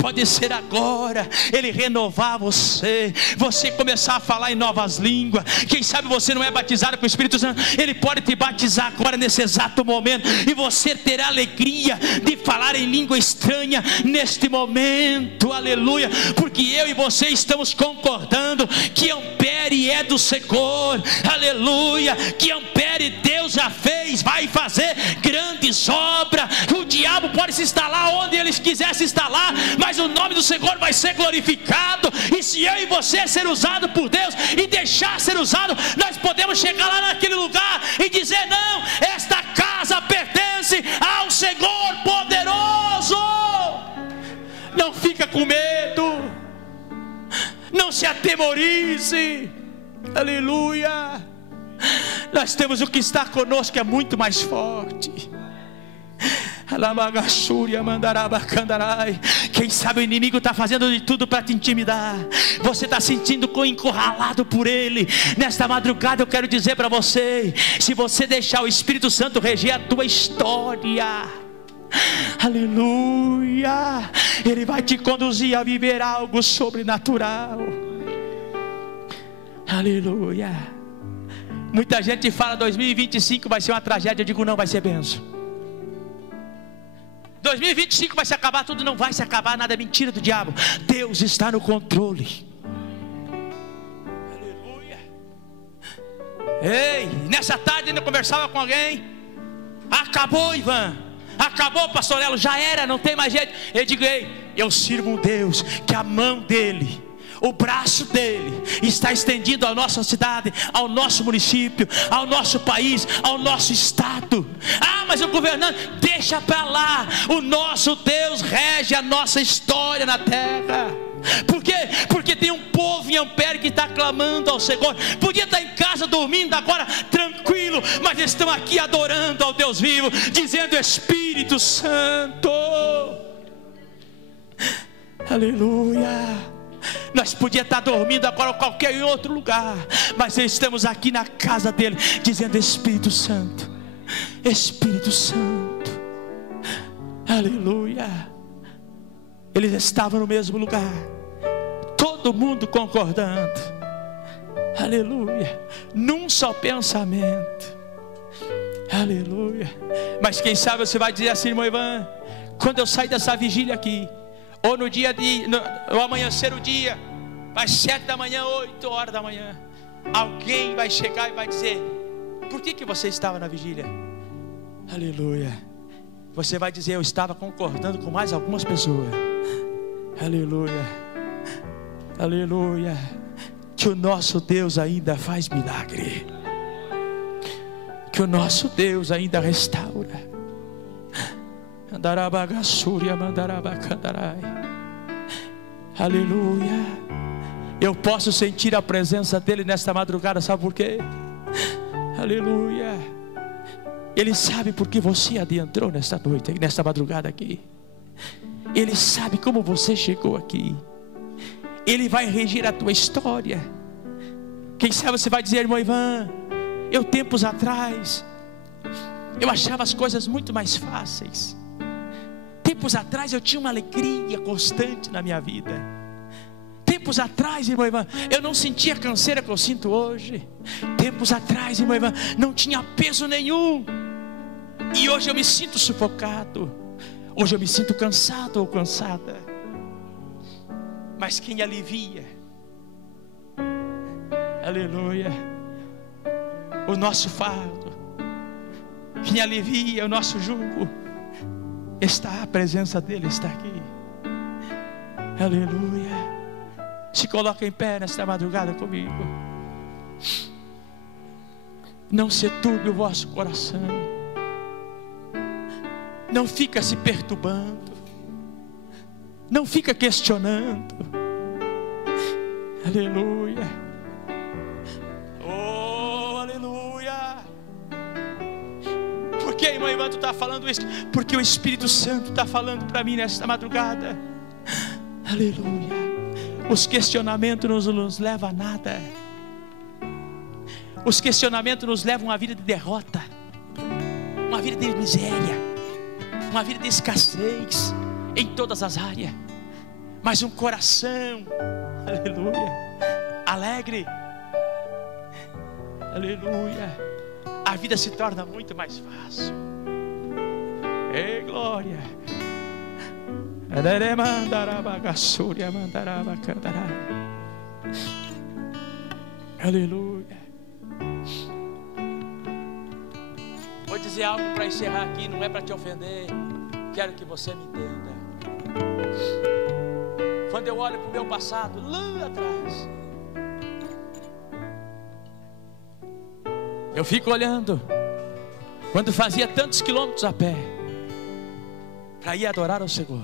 Pode ser agora. Ele renovar você. Você começar a falar em novas línguas. Quem sabe você não é batizado com o Espírito Santo. Ele pode te batizar agora nesse exato momento. E você terá alegria de falar em língua estranha neste momento. Aleluia. Porque eu e você estamos concordando que Ampere é do Senhor. Aleluia. Que Ampere Deus já fez, vai fazer grandes obras. O diabo pode se instalar onde ele quiser se instalar, mas o nome do Senhor vai ser glorificado. E se eu e você ser usado por Deus e deixar ser usado, nós podemos chegar lá naquele lugar e dizer: não, esta casa pertence ao Senhor poderoso. Não fica com medo, não se atemorize. Aleluia. Nós temos o que está conosco, que é muito mais forte. Quem sabe o inimigo está fazendo de tudo para te intimidar. Você está sentindo encurralado por ele. Nesta madrugada eu quero dizer para você: se você deixar o Espírito Santo reger a tua história, aleluia, ele vai te conduzir a viver algo sobrenatural. Aleluia. Muita gente fala 2025 vai ser uma tragédia. Eu digo: não, vai ser bênção. 2025 vai se acabar tudo. Não vai se acabar nada, é mentira do diabo. Deus está no controle. Aleluia. Ei, nessa tarde eu conversava com alguém: acabou, Ivan, acabou, pastor Lelo, já era, não tem mais jeito. Eu digo: ei, eu sirvo um Deus que a mão dele, o braço dele está estendido à nossa cidade, ao nosso município, ao nosso país, ao nosso estado. Ah, mas o governante, deixa para lá. O nosso Deus rege a nossa história na terra. Por quê? Porque tem um povo em Ampere que está clamando ao Senhor. Podia estar em casa dormindo agora tranquilo, mas eles estão aqui adorando ao Deus vivo, dizendo: Espírito Santo. Aleluia. Nós podíamos estar dormindo agora em qualquer outro lugar, mas estamos aqui na casa dele, dizendo: Espírito Santo, Espírito Santo, aleluia. Eles estavam no mesmo lugar, todo mundo concordando, aleluia, num só pensamento, aleluia. Mas quem sabe você vai dizer assim, irmão Ivan, quando eu sair dessa vigília aqui, ou no dia no amanhecer o dia, às 7 da manhã, 8 horas da manhã, alguém vai chegar e vai dizer: por que você estava na vigília? Aleluia. Você vai dizer: eu estava concordando com mais algumas pessoas. Aleluia, aleluia. Que o nosso Deus ainda faz milagre, que o nosso Deus ainda restaura. Aleluia. Eu posso sentir a presença dele nesta madrugada, sabe por quê? Aleluia. Ele sabe porque você adentrou nesta noite, nesta madrugada aqui. Ele sabe como você chegou aqui. Ele vai regir a tua história. Quem sabe você vai dizer: irmão Ivan, eu tempos atrás eu achava as coisas muito mais fáceis. Tempos atrás eu tinha uma alegria constante na minha vida. Tempos atrás, irmão Ivan, eu não sentia a canseira que eu sinto hoje. Tempos atrás, irmão Ivan, não tinha peso nenhum. E hoje eu me sinto sufocado. Hoje eu me sinto cansado ou cansada. Mas quem alivia, aleluia, o nosso fardo, quem alivia o nosso jugo, está a presença dele, está aqui. Aleluia. Se coloca em pé nesta madrugada comigo. Não se turbe o vosso coração. Não fica se perturbando. Não fica questionando. Aleluia. Oh, aleluia. Por que, irmã Ivan, tu está falando isso? Porque o Espírito Santo está falando para mim nesta madrugada. Aleluia. Os questionamentos não nos levam a nada. Os questionamentos nos levam a uma vida de derrota, uma vida de miséria, uma vida de escassez em todas as áreas. Mas um coração, aleluia, alegre, aleluia, a vida se torna muito mais fácil. Ei, glória. Aleluia. Vou dizer algo para encerrar aqui, não é para te ofender. Quero que você me entenda. Quando eu olho para o meu passado, lá atrás, eu fico olhando, quando fazia tantos quilômetros a pé, para ir adorar ao Senhor.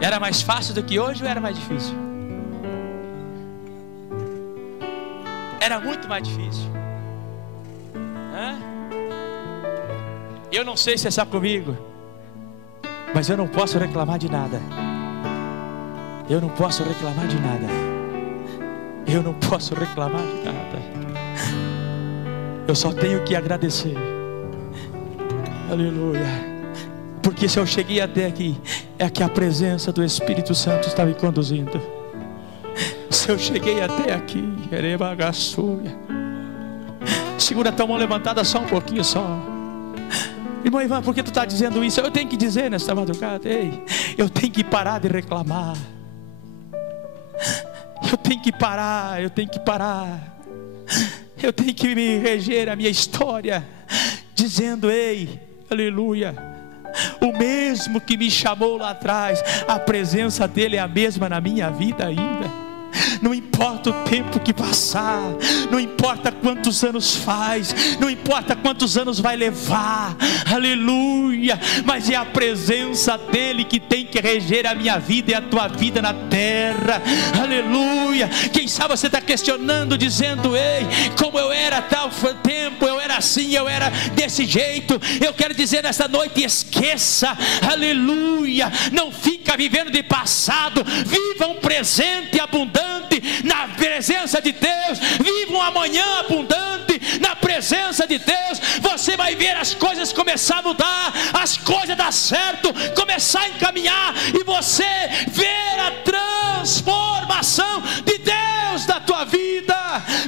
Era mais fácil do que hoje ou era mais difícil? Era muito mais difícil. Eu não sei se você está comigo, mas eu não posso reclamar de nada. Eu não posso reclamar de nada. Eu não posso reclamar de nada. Eu só tenho que agradecer. Aleluia. Porque se eu cheguei até aqui, é que a presença do Espírito Santo está me conduzindo. Se eu cheguei até aqui, segura a tua mão levantada só um pouquinho só. Irmão Ivan, por que tu está dizendo isso? Eu tenho que dizer nesta madrugada: ei, eu tenho que parar de reclamar. Eu tenho que parar, eu tenho que parar. Eu tenho que me reger a minha história, dizendo: ei, aleluia, o mesmo que me chamou lá atrás, a presença dele é a mesma na minha vida ainda. Não importa o tempo que passar, não importa quantos anos faz, não importa quantos anos vai levar, aleluia, mas é a presença dele que tem que reger a minha vida e a tua vida na terra, aleluia. Quem sabe você está questionando, dizendo: ei, como eu era tal tempo, eu era assim, eu era desse jeito. Eu quero dizer nesta noite: esqueça, aleluia, não fica vivendo de passado, viva um presente abundante na presença de Deus, viva um amanhã abundante na presença presença de Deus, você vai ver as coisas começar a mudar, as coisas dar certo, começar a encaminhar, e você ver a transformação de Deus na tua vida,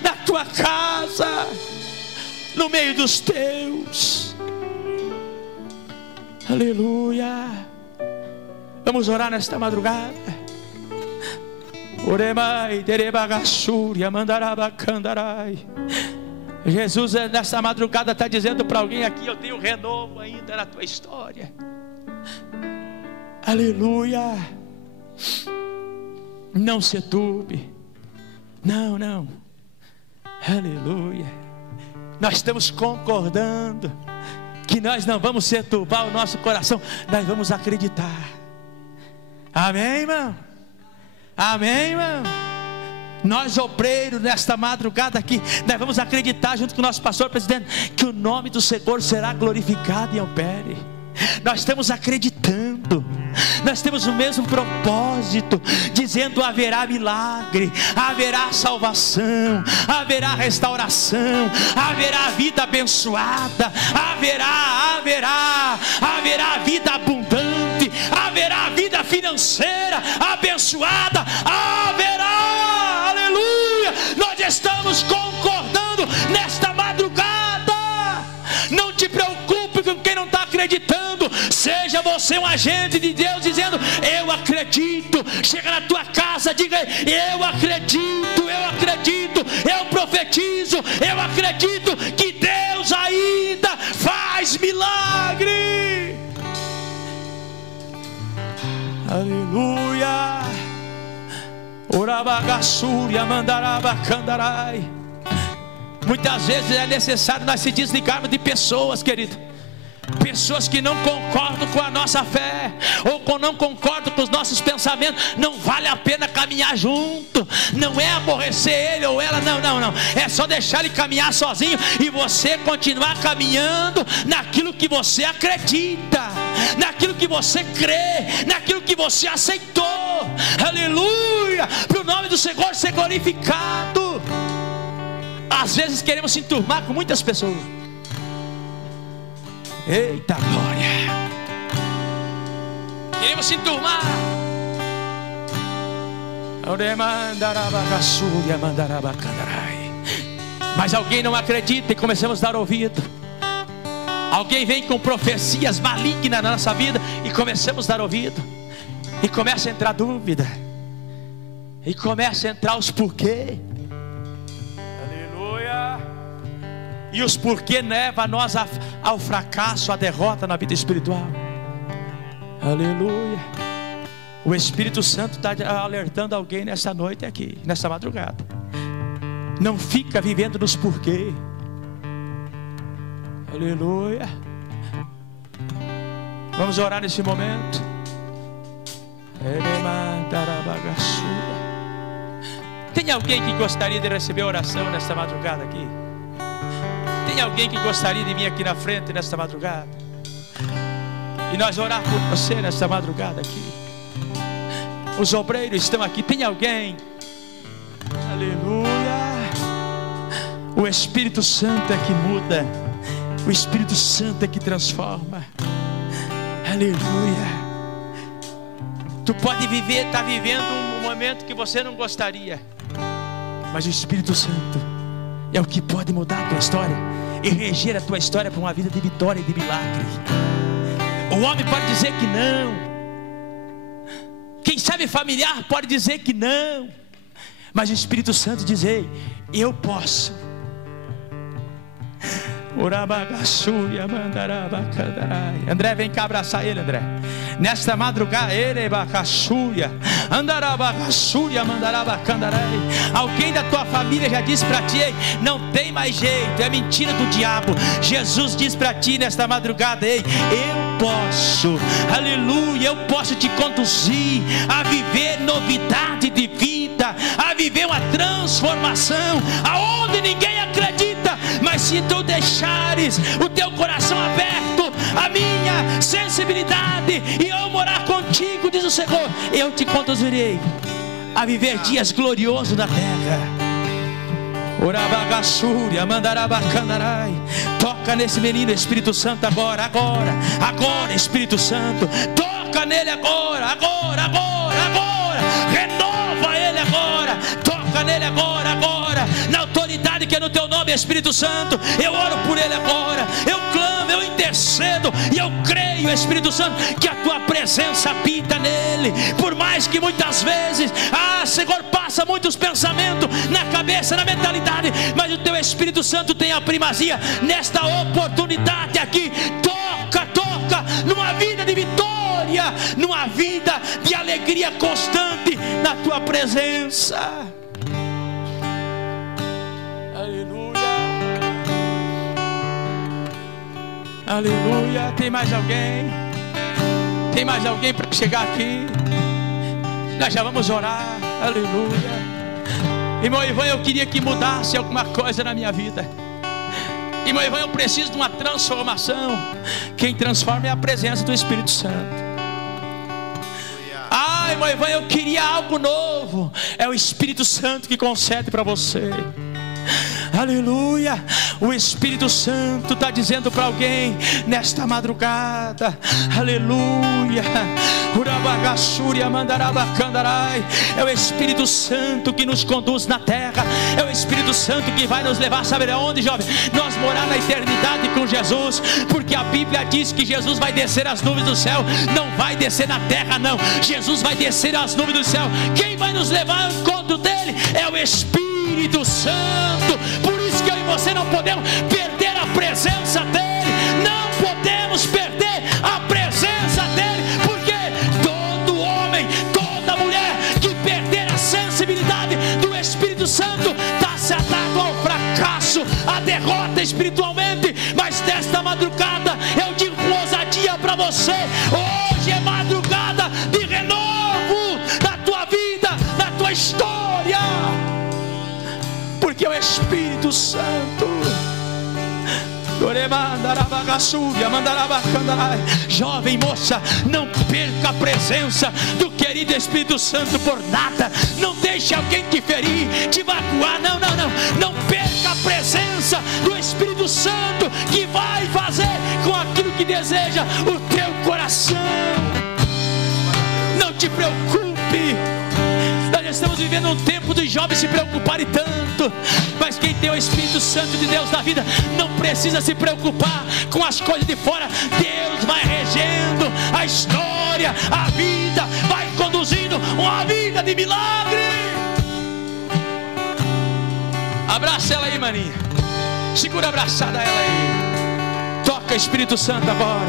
na tua casa, no meio dos teus. Aleluia. Vamos orar nesta madrugada. Oremai, derebagassúria, mandarabacandarai. Jesus nesta madrugada está dizendo para alguém aqui: eu tenho renovo ainda na tua história. Aleluia. Não se turbe. Não, não. Aleluia. Nós estamos concordando que nós não vamos se turbar o nosso coração, nós vamos acreditar. Amém, irmão? Amém, irmão? Nós, obreiros, nesta madrugada aqui, nós vamos acreditar junto com o nosso pastor presidente que o nome do Senhor será glorificado e opere. Nós estamos acreditando, nós temos o mesmo propósito, dizendo: haverá milagre, haverá salvação, haverá restauração, haverá vida abençoada, haverá vida abundante, haverá vida financeira abençoada, haverá, aleluia. Nós estamos concordando nesta madrugada. Não te preocupe com quem não está acreditando. Seja você um agente de Deus, dizendo: eu acredito. Chega na tua casa, diga: eu acredito, eu profetizo, eu acredito que Deus ainda faz milagre. Aleluia. Orabagassúria, mandarabacandarai. Muitas vezes é necessário nós se desligarmos de pessoas, querido. Pessoas que não concordam com a nossa fé, ou não concordam com os nossos pensamentos. Não vale a pena caminhar junto. Não é aborrecer ele ou ela, não. É só deixar ele caminhar sozinho e você continuar caminhando naquilo que você acredita, naquilo que você crê, naquilo que você aceitou. Aleluia. Para o nome do Senhor ser glorificado. Às vezes queremos se enturmar com muitas pessoas. Eita glória. Queremos se enturmar. Mas alguém não acredita e começamos a dar ouvido. Alguém vem com profecias malignas na nossa vida e começamos a dar ouvido. E começa a entrar dúvida. E começa a entrar os porquê. E os porquê levam a nós ao fracasso, à derrota na vida espiritual. Aleluia. O Espírito Santo está alertando alguém nessa noite aqui, nessa madrugada. Não fica vivendo nos porquê. Aleluia. Vamos orar nesse momento. Tem alguém que gostaria de receber oração nesta madrugada aqui? Tem alguém que gostaria de vir aqui na frente nesta madrugada? E nós orar por você nesta madrugada aqui. Os obreiros estão aqui. Tem alguém? Aleluia. O Espírito Santo é que muda. O Espírito Santo é que transforma. Aleluia. Tu pode estar vivendo um momento que você não gostaria, mas o Espírito Santo é o que pode mudar a tua história e reger a tua história para uma vida de vitória e de milagre. O homem pode dizer que não. Quem sabe familiar pode dizer que não. Mas o Espírito Santo diz: ei, eu posso. André, vem cá abraçar ele, André. Nesta madrugada, alguém da tua família já disse para ti: ei, não tem mais jeito, é mentira do diabo. Jesus diz para ti nesta madrugada: ei, eu posso, aleluia, eu posso te conduzir a viver novidade de vida, a viver uma transformação aonde ninguém acredita. Mas se tu deixares o teu coração aberto, a minha sensibilidade, e eu morar contigo, diz o Senhor, eu te conduzirei a viver dias gloriosos na terra. Urabagassúria, mandarabacandarai. Toca nesse menino, Espírito Santo, agora, agora, agora, Espírito Santo. Toca nele agora, agora, agora, agora. Renova ele agora. Toca nele agora, agora. Na autoridade que é no teu nome, Espírito Santo. Eu oro por ele agora. Eu clamo, eu intercedo. E eu creio, Espírito Santo, que a tua presença habita nele. Por mais que muitas vezes, Senhor, passa muitos pensamentos na cabeça, na mentalidade, mas o teu Espírito Santo tem a primazia nesta oportunidade aqui. Toca, toca, numa vida de vitória, numa vida de alegria constante na tua presença. Aleluia, aleluia. Tem mais alguém? Tem mais alguém para chegar aqui? Nós já vamos orar. Aleluia. Irmão Ivan, eu queria que mudasse alguma coisa na minha vida. Irmão Ivan, eu preciso de uma transformação. Quem transforma é a presença do Espírito Santo. Irmão Ivan, eu queria algo novo. É o Espírito Santo que concede para você. Aleluia. O Espírito Santo está dizendo para alguém nesta madrugada. Aleluia. É o Espírito Santo que nos conduz na terra. É o Espírito Santo que vai nos levar, sabe aonde, jovem? Nós morar na eternidade com Jesus. Porque a Bíblia diz que Jesus vai descer as nuvens do céu. Não vai descer na terra, não. Jesus vai descer as nuvens do céu. Quem vai nos levar ao encontro dele é o Espírito Santo. Por isso que eu e você não podemos perder a presença dele. Não podemos perder a presença dele. Porque todo homem, toda mulher que perder a sensibilidade do Espírito Santo está se atado ao fracasso, à derrota espiritualmente. Mas nesta madrugada eu digo com ousadia para você: hoje é madrugada de renovo na tua vida, na tua história. Porque o Espírito Santo, jovem moça, não perca a presença do querido Espírito Santo por nada. Não deixe alguém te ferir, te magoar. Não, não, não. Não perca a presença do Espírito Santo, que vai fazer com aquilo que deseja o teu coração. Não te preocupe. Nós estamos vivendo um tempo dos jovens se preocuparem tanto, mas quem tem o Espírito Santo de Deus na vida não precisa se preocupar com as coisas de fora. Deus vai regendo a história, a vida, vai conduzindo uma vida de milagre. Abraça ela aí, maninha. Segura abraçada ela aí. Toca, Espírito Santo, agora.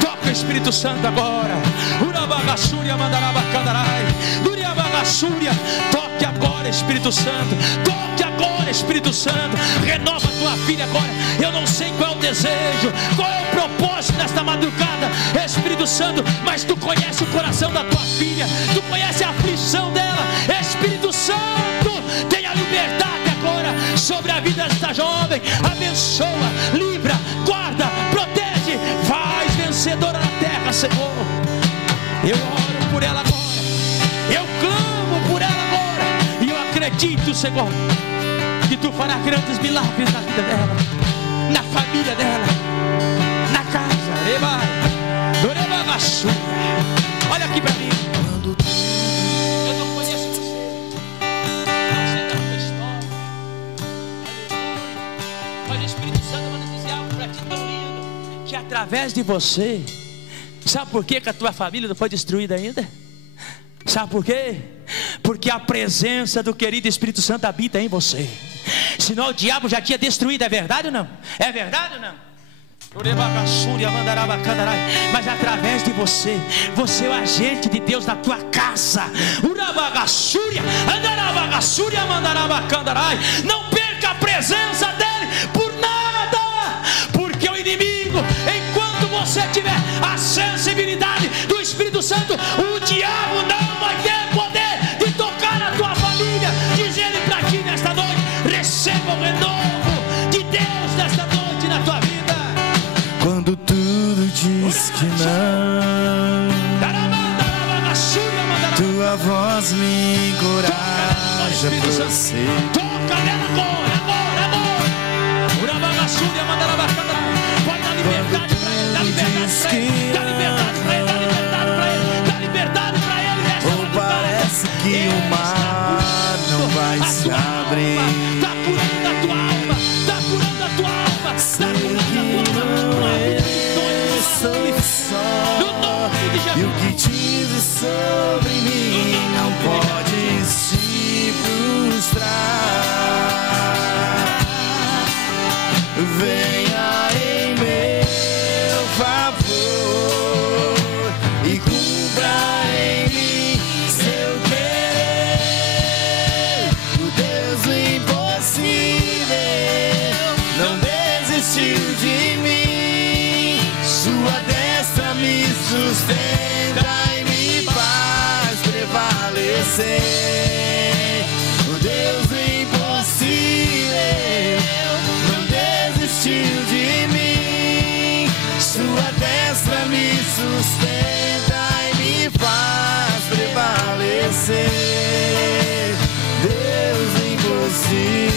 Toca, Espírito Santo, agora. Urabagassúria, mandarabacandarai. Uriabagassúria. Toque agora, Espírito Santo. Toque agora, Espírito Santo. Renova a tua filha agora. Eu não sei qual é o desejo, qual é o propósito nesta madrugada, Espírito Santo, mas tu conhece o coração da tua filha. Tu conhece a aflição dela. Espírito Santo, tenha liberdade agora sobre a vida desta jovem. Abençoa, livra, guarda, protege, faz vencedora na terra, Senhor. Eu oro por ela agora, eu clamo por ela agora, e eu acredito, Senhor, que tu farás grandes milagres na vida dela, na família dela, na casa. Olha aqui para mim. Eu não conheço você, não sei da tua história, mas o Espírito Santo vai dizer algo para ti tão lindo, que através de você, sabe por que a tua família não foi destruída ainda? Sabe por quê? Porque a presença do querido Espírito Santo habita em você. Senão o diabo já tinha destruído. É verdade ou não? É verdade ou não? Mas através de você, você é o agente de Deus na tua casa. Não perca a presença dele por nada, porque o inimigo, enquanto você tiver a sensibilidade do Espírito Santo, o diabo não vai ter poder de tocar na tua família. Diz ele para ti nesta noite: receba o renovo de Deus nesta noite na tua vida. Quando tudo diz que não, tua voz me encoraja a prosseguir. cadela agora. Pode dar liberdade para ele, dá liberdade para ele, dá liberdade para ele, dá liberdade para ele, dá liberdade para ele. Ou parece que o mar não vai se abrir. Está curando a tua alma, está curando a tua alma, está curando a tua alma. No nome de Jesus. E o que dizes sobre mim não pode se frustrar. Venha em meu favor e cumpra em mim seu querer. O Deus do impossível não desistiu de mim. Sua destra me sustenta e me faz prevalecer. O Deus do impossível não desistiu de mim. Sua destra me sustenta e me faz prevalecer. Deus do impossível.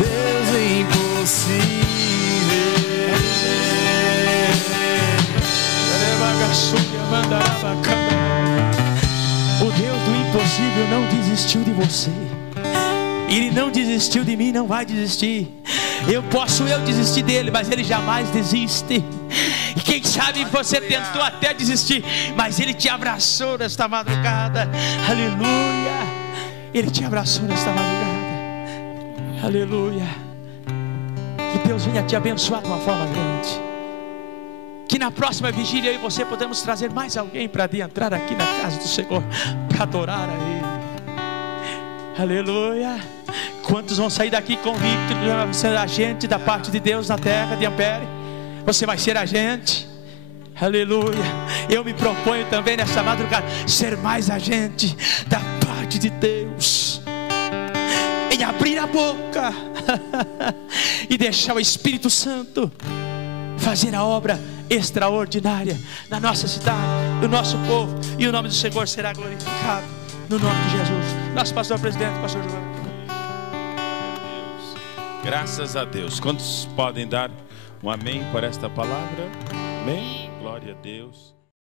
Deus do impossível. O Deus do impossível não desistiu de você. Ele não desistiu de mim, não vai desistir. Eu desistir dele, mas ele jamais desiste. E quem sabe você tentou até desistir, mas ele te abraçou nesta madrugada. Aleluia. Ele te abraçou nesta madrugada. Aleluia. Que Deus venha te abençoar de uma forma grande. Que na próxima vigília eu e você podemos trazer mais alguém para adentrar aqui na casa do Senhor, para adorar a Ele. Aleluia. Quantos vão sair daqui convictos de ser agente da parte de Deus na terra de Ampere? Você vai ser agente. Aleluia. Eu me proponho também nessa madrugada ser mais agente da parte de Deus, em abrir a boca e deixar o Espírito Santo fazer a obra extraordinária na nossa cidade, no nosso povo, e o nome do Senhor será glorificado no nome de Jesus. Nosso pastor presidente, pastor João. Graças a Deus. Quantos podem dar um amém por esta palavra? Amém? Glória a Deus.